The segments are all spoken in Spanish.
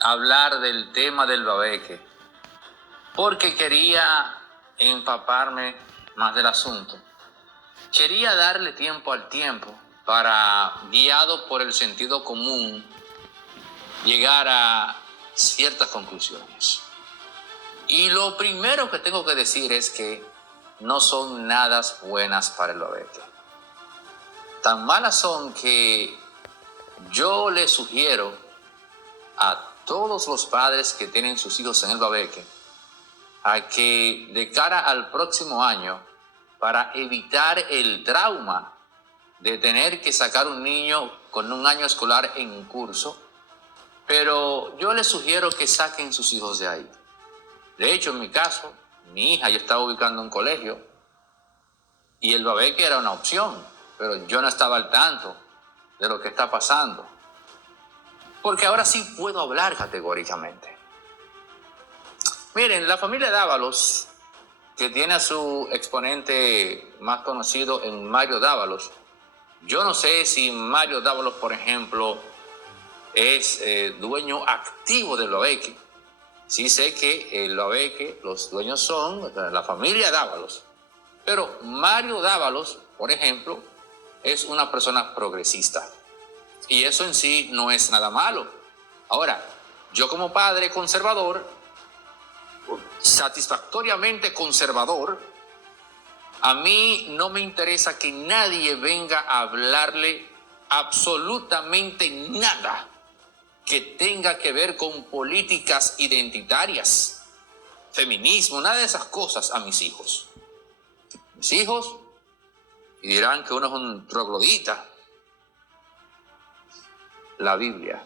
hablar del tema del babeque, porque quería empaparme más del asunto. Quería darle tiempo al tiempo para, guiado por el sentido común, llegar a ciertas conclusiones. Y lo primero que tengo que decir es que no son nada buenas para el babeque. Tan malas son que yo le sugiero a todos los padres que tienen sus hijos en el babeque a que de cara al próximo año, para evitar el trauma de tener que sacar un niño con un año escolar en curso, pero yo les sugiero que saquen sus hijos de ahí. De hecho, en mi caso, mi hija, yo estaba ubicando un colegio y el babeque era una opción, pero yo no estaba al tanto de lo que está pasando. Porque ahora sí puedo hablar categóricamente. Miren, la familia Dávalos, que tiene a su exponente más conocido en Mario Dávalos, yo no sé si Mario Dávalos, por ejemplo, es dueño activo del babeque. Sí sé que el babeque, los dueños son la familia Dávalos. Pero Mario Dávalos, por ejemplo, es una persona progresista. Y eso en sí no es nada malo. Ahora, yo como padre conservador, satisfactoriamente conservador, a mí no me interesa que nadie venga a hablarle absolutamente nada que tenga que ver con políticas identitarias, feminismo, nada de esas cosas a mis hijos. Mis hijos, y dirán que uno es un troglodita, la Biblia,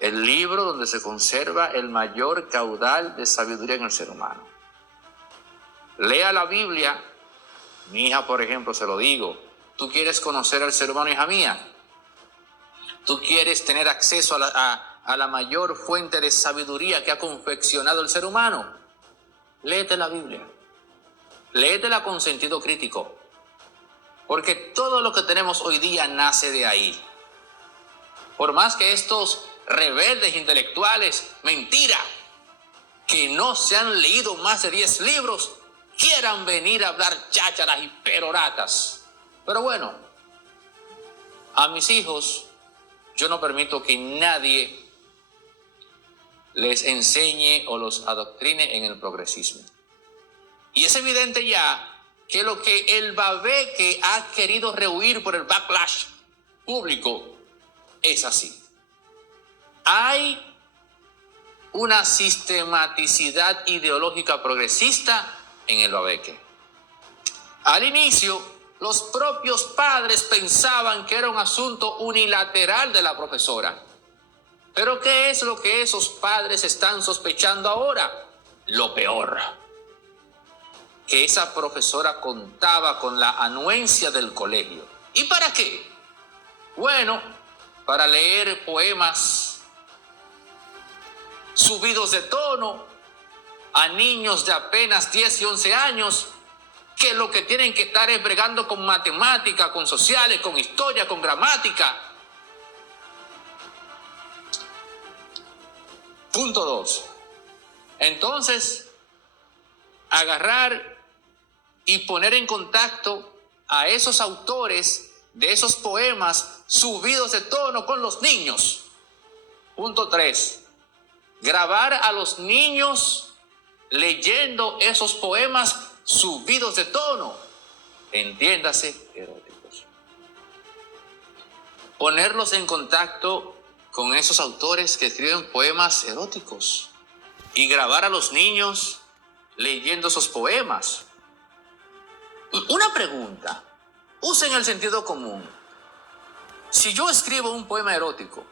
el libro donde se conserva el mayor caudal de sabiduría en el ser humano. Lea la Biblia. Mi hija, por ejemplo, se lo digo: ¿tú quieres conocer al ser humano, hija mía? ¿Tú quieres tener acceso a la mayor fuente de sabiduría que ha confeccionado el ser humano? Léete la Biblia. Léetela con sentido crítico. Porque todo lo que tenemos hoy día nace de ahí. Por más que estos rebeldes intelectuales, mentira, que no se han leído más de 10 libros, quieran venir a hablar chácharas y peroratas. Pero bueno, a mis hijos yo no permito que nadie les enseñe o los adoctrine en el progresismo. Y es evidente ya que lo que el babeque ha querido rehuir por el backlash público es así. Hay una sistematicidad ideológica progresista en el babeque. Al inicio, los propios padres pensaban que era un asunto unilateral de la profesora. ¿Pero qué es lo que esos padres están sospechando ahora? Lo peor: que esa profesora contaba con la anuencia del colegio. ¿Y para qué? Bueno, para leer poemas subidos de tono a niños de apenas 10 y 11 años, que lo que tienen que estar es bregando con matemática, con sociales, con historia, con gramática. Punto 2. Entonces, agarrar y poner en contacto a esos autores de esos poemas subidos de tono con los niños. Punto 3. Grabar a los niños leyendo esos poemas subidos de tono, entiéndase, eróticos. Ponerlos en contacto con esos autores que escriben poemas eróticos y grabar a los niños leyendo esos poemas. Una pregunta: usen el sentido común. Si yo escribo un poema erótico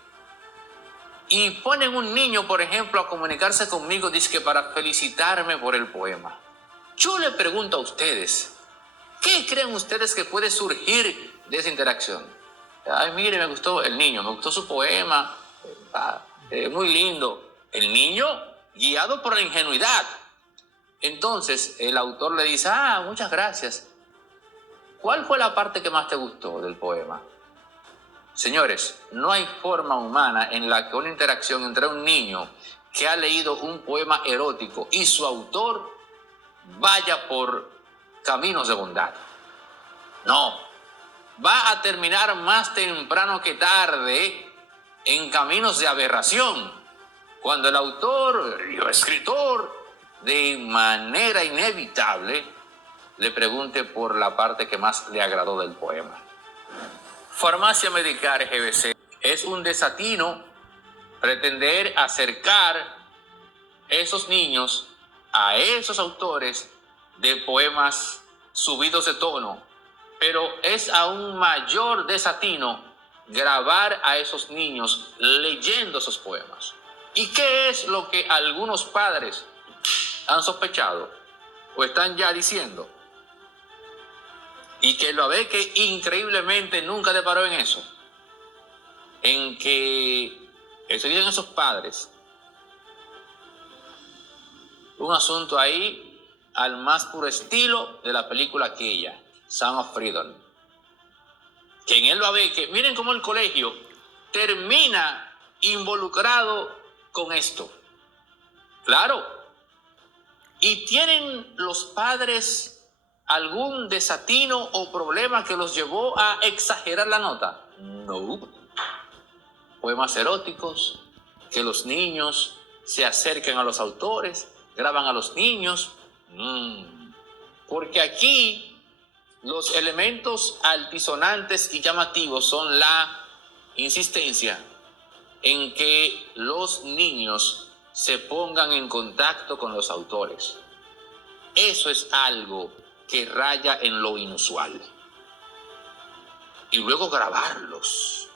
y ponen un niño, por ejemplo, a comunicarse conmigo, dizque para felicitarme por el poema, yo le pregunto a ustedes, ¿qué creen ustedes que puede surgir de esa interacción? Ay, mire, me gustó el niño, me gustó su poema, muy lindo. El niño, guiado por la ingenuidad. Entonces, el autor le dice: muchas gracias. ¿Cuál fue la parte que más te gustó del poema? Señores, no hay forma humana en la que una interacción entre un niño que ha leído un poema erótico y su autor vaya por caminos de bondad. No, va a terminar más temprano que tarde en caminos de aberración, cuando el autor o escritor, de manera inevitable, le pregunte por la parte que más le agradó del poema. Farmacia Medicar GBC es un desatino pretender acercar esos niños a esos autores de poemas subidos de tono, pero es aún mayor desatino grabar a esos niños leyendo esos poemas. ¿Y qué es lo que algunos padres han sospechado o están ya diciendo? Y que lo ve que increíblemente nunca le paró en eso, en que eso dicen esos padres, un asunto ahí al más puro estilo de la película aquella, Sound of Freedom, que en él va a ver que, miren cómo el colegio termina involucrado con esto. Claro. ¿Y tienen los padres algún desatino o problema que los llevó a exagerar la nota? No. Poemas eróticos, que los niños se acerquen a los autores, graban a los niños. Porque aquí los elementos altisonantes y llamativos son la insistencia en que los niños se pongan en contacto con los autores. Eso es algo que raya en lo inusual. Y luego grabarlos.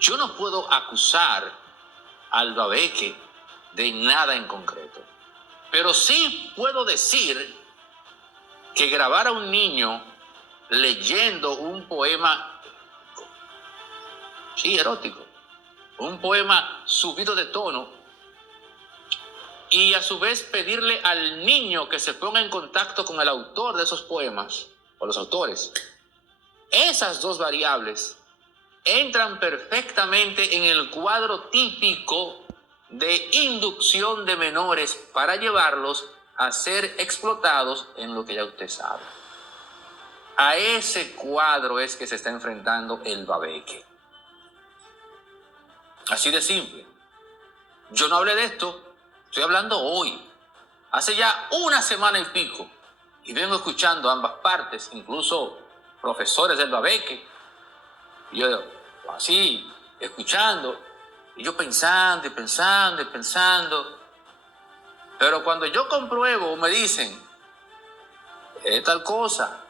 Yo no puedo acusar al Babeque de nada en concreto, pero sí puedo decir que grabar a un niño leyendo un poema, sí, erótico, un poema subido de tono, y a su vez pedirle al niño que se ponga en contacto con el autor de esos poemas, o los autores, esas dos variables entran perfectamente en el cuadro típico de inducción de menores para llevarlos a ser explotados en lo que ya usted sabe. A ese cuadro es que se está enfrentando el Babeque. Así de simple. Yo no hablé de esto, estoy hablando hoy. Hace ya una semana y pico, y vengo escuchando ambas partes, incluso profesores del Babeque. Y yo así, escuchando, y yo pensando y pensando y pensando. Pero cuando yo compruebo, me dicen, es tal cosa.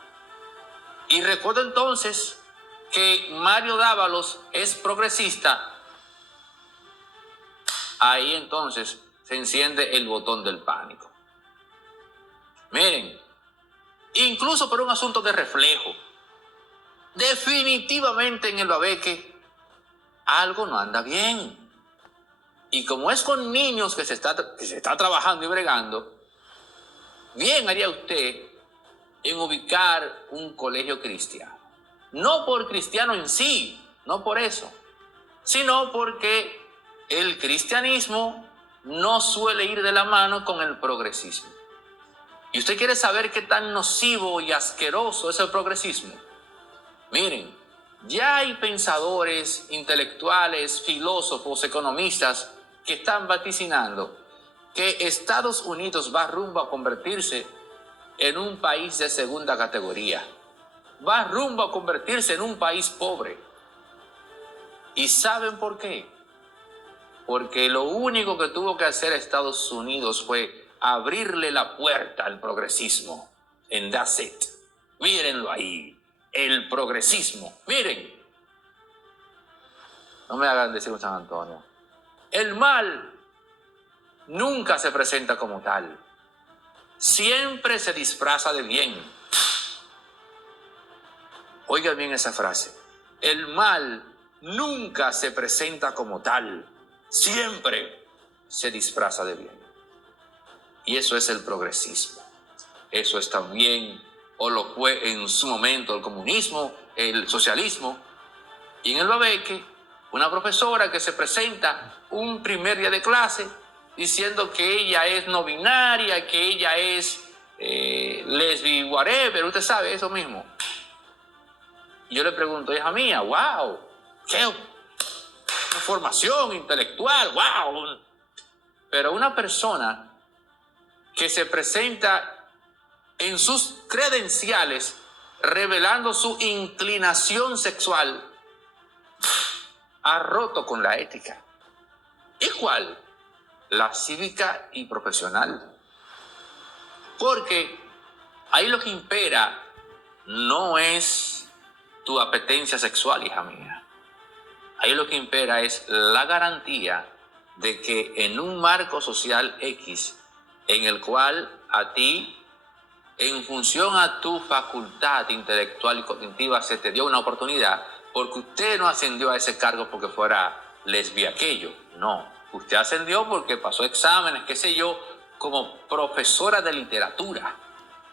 Y recuerdo entonces que Mario Dávalos es progresista. Ahí entonces se enciende el botón del pánico. Miren, incluso por un asunto de reflejo, definitivamente en el Babeque algo no anda bien. Y como es con niños que se está trabajando y bregando, bien haría usted en ubicar un colegio cristiano. No por cristiano en sí, no por eso, sino porque el cristianismo no suele ir de la mano con el progresismo. ¿Y usted quiere saber qué tan nocivo y asqueroso es el progresismo? Miren, ya hay pensadores, intelectuales, filósofos, economistas que están vaticinando que Estados Unidos va rumbo a convertirse en un país de segunda categoría. Va rumbo a convertirse en un país pobre. ¿Y saben por qué? Porque lo único que tuvo que hacer Estados Unidos fue abrirle la puerta al progresismo. And that's it. Mírenlo ahí. El progresismo. Miren. No me hagan decir un San Antonio. El mal nunca se presenta como tal. Siempre se disfraza de bien. Oigan bien esa frase. El mal nunca se presenta como tal. Siempre se disfraza de bien. Y eso es el progresismo. Eso es también, o lo fue en su momento, el comunismo, el socialismo. Y en el Babeque, una profesora que se presenta un primer día de clase diciendo que ella es no binaria, que ella es lesbi whatever, usted sabe, eso mismo. Y yo le pregunto, hija mía, wow, qué formación intelectual, wow. Pero una persona que se presenta en sus credenciales revelando su inclinación sexual, ha roto con la ética. ¿Y cuál? La cívica y profesional. Porque ahí lo que impera no es tu apetencia sexual, hija mía. Ahí lo que impera es la garantía de que en un marco social X, en el cual a ti, en función a tu facultad intelectual y cognitiva, se te dio una oportunidad, porque usted no ascendió a ese cargo porque fuera lesbia aquello, no. Usted ascendió porque pasó exámenes, qué sé yo, como profesora de literatura.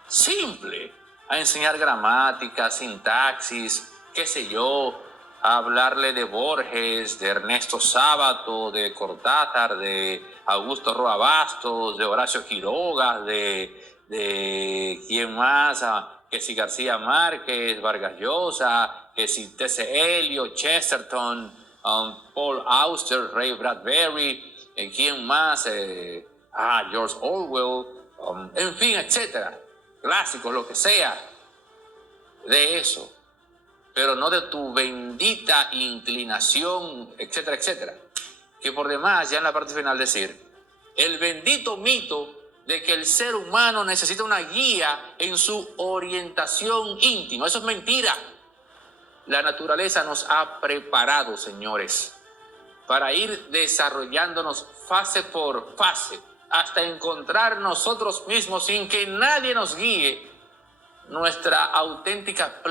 Simple. A enseñar gramática, sintaxis, qué sé yo, a hablarle de Borges, de Ernesto Sábato, de Cortázar, de Augusto Roa Bastos, de Horacio Quiroga, de quién más, que si García Márquez, Vargas Llosa, que si T.C. Eliot, Chesterton, Paul Auster, Ray Bradbury, quién más, George Orwell, en fin, etcétera, clásicos, lo que sea, de eso, pero no de tu bendita inclinación, etcétera, etcétera. Que por demás, ya en la parte final decir, el bendito mito de que el ser humano necesita una guía en su orientación íntima. Eso es mentira. La naturaleza nos ha preparado, señores, para ir desarrollándonos fase por fase, hasta encontrar nosotros mismos, sin que nadie nos guíe, nuestra auténtica